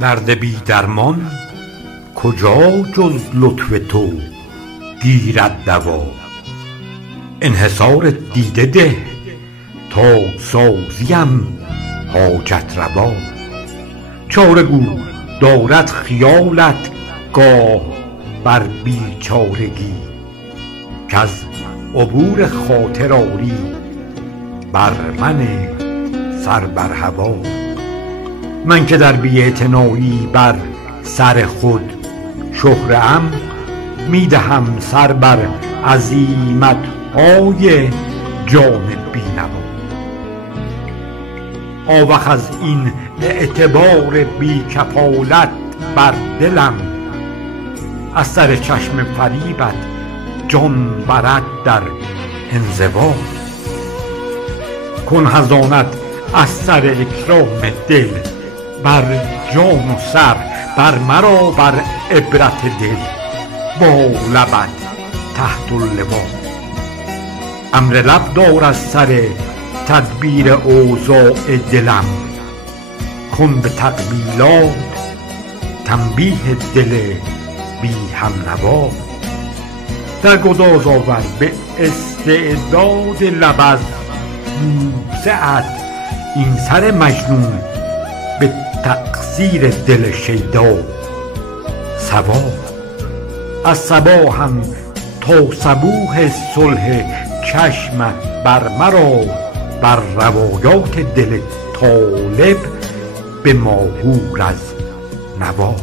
درد بی درمان کجا جز لطف تو گیرد دوا؟ انحصار دیده ده تا سازیم حاجت روا. چاره گو دارد خیالت گاه بر بیچارگی، کز عبور خاطر آری بر من سر بر هوا. من که در بی‌اعتنایی بر سر خود شهره ام، می دهم سر بر عزیمت های جان بینوا. آوخ از این اعتبار بی کفالت بر دلم، از سر چشم فریبت جان برد در انزوا. کن حضانت از سر اکرام دل بر جان و سر، بر مرا بر عبرت دل با لبت تحت اللوا. امر لب دار از سر تدبیر اوضاع دلم، کن به تقبیلات تنبیه دل بی همنوا. در گداز آور به استعداد لب از بوسه ات این سر مجنون به تقصیر دل شیدا صوا. از صبا هم تا صبوح صلح چشمت بر مرا بر روایات دل طالب به ماهور از نوا.